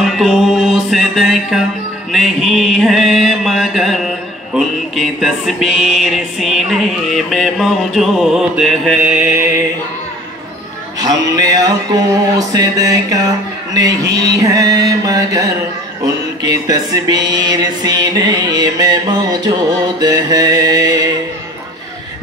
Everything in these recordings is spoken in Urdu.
آنکھوں سے دیکھا نہیں ہے مگر ان کی تصویر سینے میں موجود ہے. ہم نے آنکھوں سے دیکھا نہیں ہے مگر ان کی تصویر سینے میں موجود ہے.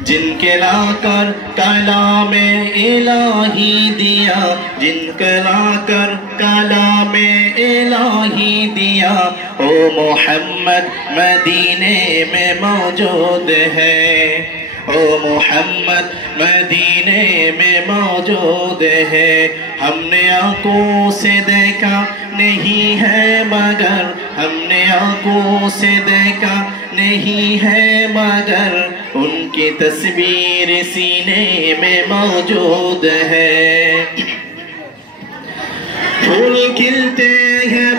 جن کے لا کر کلام الہی دیا، جن کے لا کر کلام الہی دیا، او محمد مدینے میں موجود ہے. او محمد مدینے میں موجود ہے. ہم نے آنکھوں سے دیکھا نہیں ہے مگر، ہم نے آنکھوں سے دیکھا نہیں ہے مگر ان کی تصویر سینے میں موجود ہے. پھول کھلتے ہیں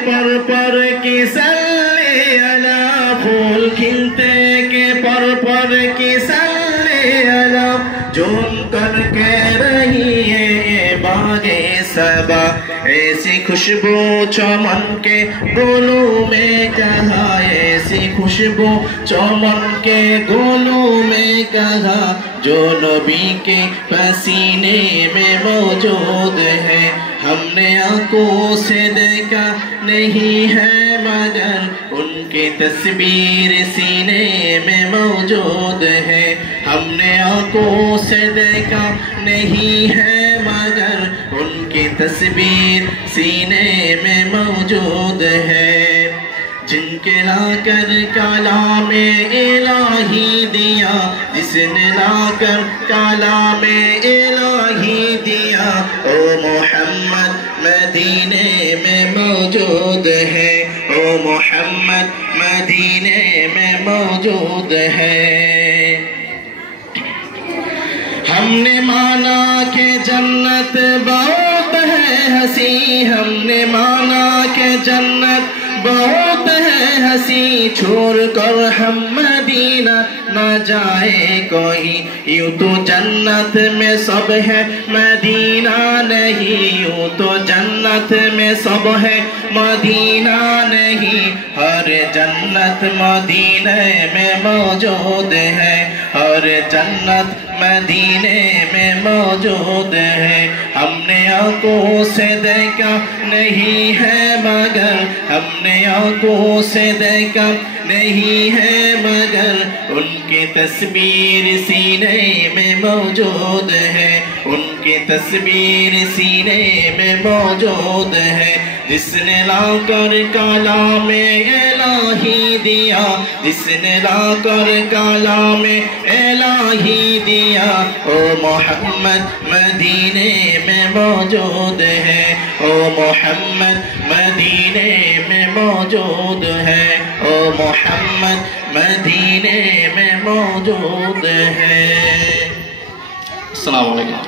پر کی صلی اللہ، پھول کھلتے کے پر کی صلی اللہ، جون کر کے رہی ہے باغ صبا. ایسی خوشبو چمن کے گلوں میں کہاں، ایسی خوشبو چمن کے گلوں میں کہاں، جو نبی کے پسینے میں موجود ہے. ہم نے آنکھوں سے دیکھا نہیں ہے مگر ان کی تصویر سینے میں موجود ہے. ہم نے آنکھوں سے دیکھا نہیں ہے مگر ان کی تصویر سینے میں موجود ہے. جن کے لا کر کلام الہی دیا، جس نے لا کر کلام الہی دیا، او محمد مدینے میں موجود ہے. او محمد مدینے میں موجود ہے. ہم نے مانا کہ جنت بہت ہے ہنسی، ہم نے مانا کہ جنت بہت ہے ہنسی، چھوڑ کر ہم مدینہ نہ جائے کوئی. یوں تو جنت میں سب ہے مدینہ نہیں، یوں تو جنت میں سب ہے مدینہ نہیں. ہر جنت مدینے میں موجود ہے، ہر جنت مدینے میں موجود ہے. ہم نے آنکھوں سے دیکھا نہیں ہے مگر، ہم نے آنکھوں سے دیکھا نہیں ہے مگر ان کی تصویر سینے میں موجود ہے. ان کی تصویر سینے میں موجود ہے. جس نے لا کر کلام الہی دیا، جس نے لا کر کلام الہی دیا، او محمد مدینے میں موجود ہے. او محمد مدینے میں موجود ہے. او محمد مدینے میں موجود ہے. السلام علیکم.